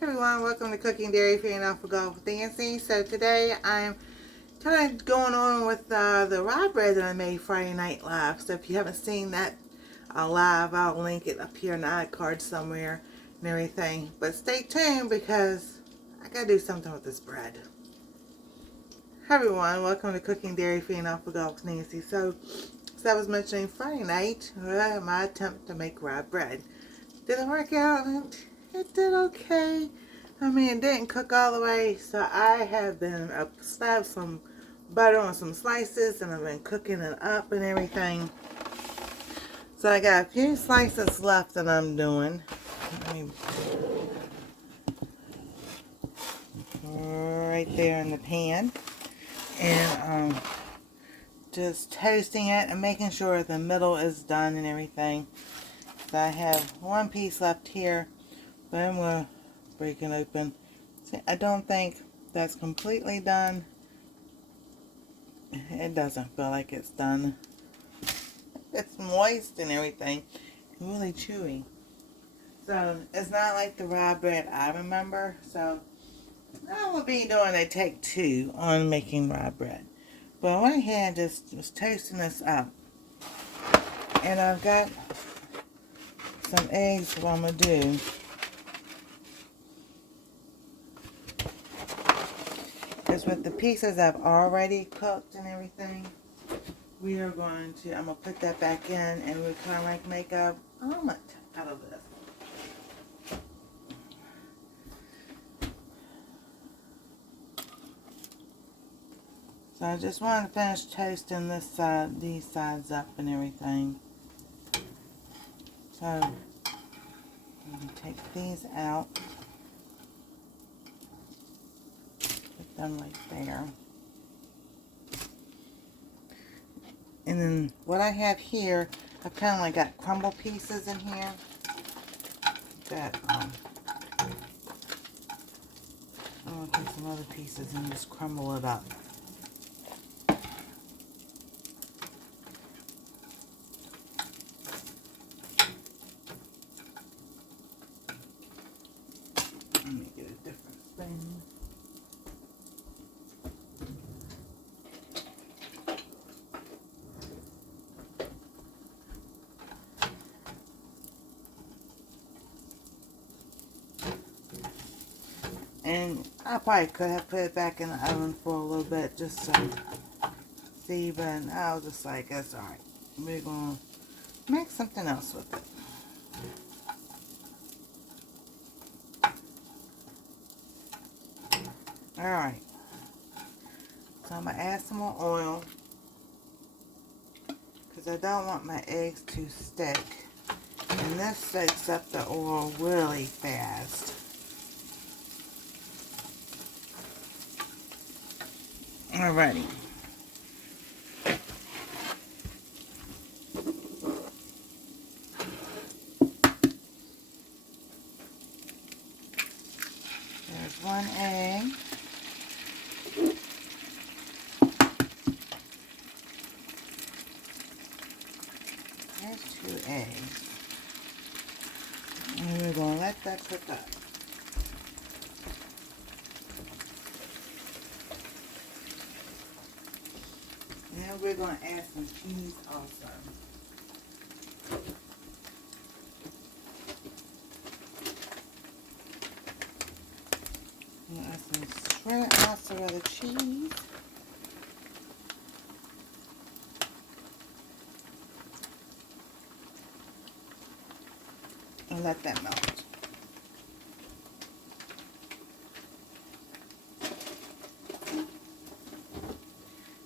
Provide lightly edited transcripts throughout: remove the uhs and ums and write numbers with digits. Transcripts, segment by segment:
Hey everyone, welcome to Cooking Dairy Free and Off the Go with Nancy. So today I'm kind of going on with the rye bread that I made Friday night live. So if you haven't seen that live, I'll link it up here in the iCard somewhere and everything. But stay tuned because I gotta do something with this bread. Hey everyone, welcome to Cooking Dairy Free and Off the Go with Nancy. So as I was mentioning Friday night, my attempt to make rye bread. Did it work out? It did okay. I mean, it didn't cook all the way, so I have been slapped some butter on some slices, and I've been cooking it up and everything. So I got a few slices left that I'm doing. Right there in the pan, and just toasting it and making sure the middle is done and everything. So I have one piece left here, but I'm going to break it open. See, I don't think that's completely done. It doesn't feel like it's done. It's moist and everything. Really chewy. So it's not like the rye bread I remember. So I will be doing a take 2 on making rye bread. But I went ahead and just was toasting this up. And I've got some eggs what I'm going to do. Because with the pieces I've already cooked and everything, we are going to, I'm going to put that back in, and we're kind of like make a omelet out of this. So I just wanted to finish toasting this side, these sides up and everything. So I'm going to take these out. Put them right there. And then what I have here, I've kind of like got crumble pieces in here that I'm going to take some other pieces and just crumble it up. Let me get a different thing. And I probably could have put it back in the oven for a little bit just to see, but I was just like, that's alright. We're going to make something else with it. Alright. So I'm going to add some more oil because I don't want my eggs to stick. And this soaks up the oil really fast. Alrighty. There's one egg. There's 2 eggs. And we're going to let that cook up. Now we're going to add some cheese also. I'm going to add some shredded mozzarella cheese. And let that melt.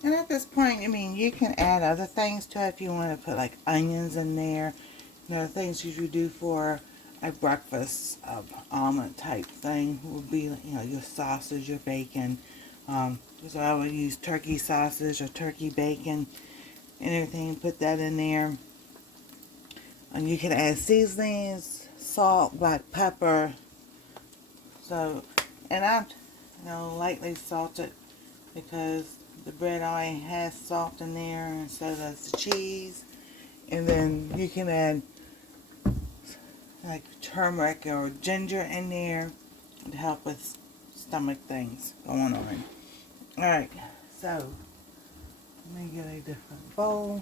And at this point, I mean, you can add other things to it if you want to put like onions in there. You know, things you do for a breakfast omelet type thing would be, you know, your sausage, your bacon. So I would use turkey sausage or turkey bacon and everything. Put that in there. And you can add seasonings, salt, black pepper. So, and I, you know, lightly salt it because the bread already has salt in there, and so does the cheese. And then you can add like turmeric or ginger in there. to help with stomach things going on. Alright, so let me get a different bowl.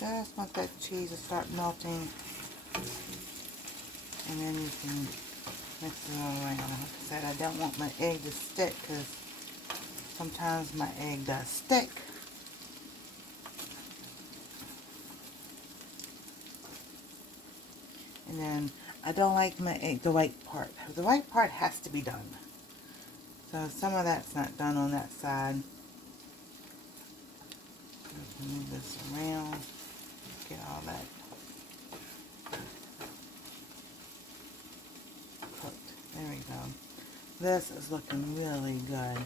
Just want that cheese to start melting, and then you can mix it all around. Like I said, I don't want my egg to stick because sometimes my egg does stick. And then I don't like my egg, the white part. The white part has to be done. So some of that's not done on that side. Move this around. Get all that cooked. There we go. This is looking really good.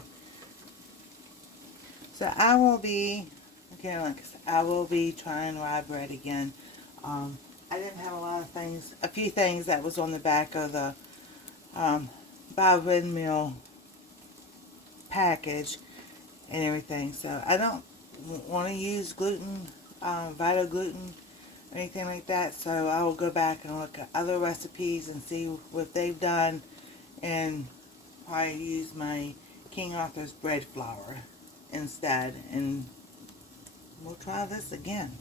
So I will be, again, like I said, I will be trying rye bread again. I didn't have a lot of things, a few things that was on the back of the Buy Windmill package and everything. So I don't want to use gluten, Vita gluten, or anything like that. So I will go back and look at other recipes and see what they've done, and probably use my King Arthur's bread flour instead, and we'll try this again.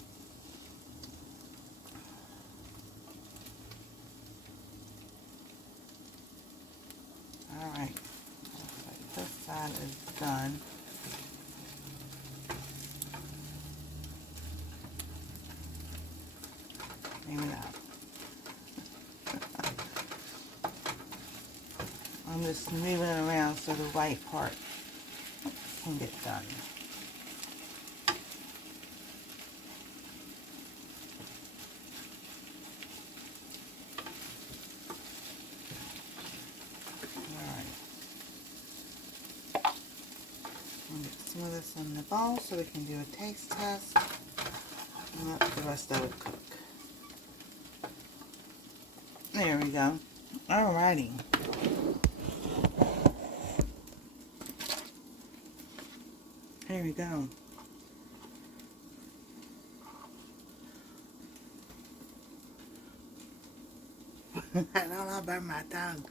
Alright, this side is done. Maybe not. I'm just moving it around so the white part can get done. Some of this in the bowl so we can do a taste test, and let the rest of it cook. There we go. Alrighty. Here we go. I don't know about my tongue.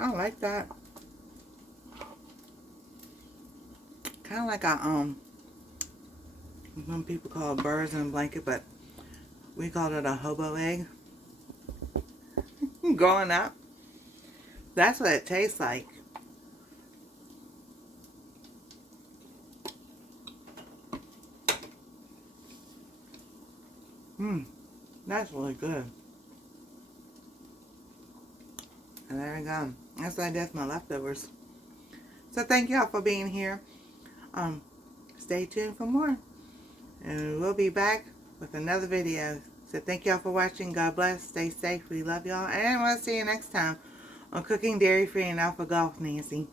I like that. Kind of like a some people call it birds in a blanket, but we called it a hobo egg. Growing up, that's what it tastes like. That's really good. And there we go. That's what I did with my leftovers. So thank y'all for being here. Stay tuned for more. And we'll be back with another video. So thank y'all for watching. God bless. Stay safe. We love y'all. And we'll see you next time on Cooking Dairy Free and Alpha Golf Nancy.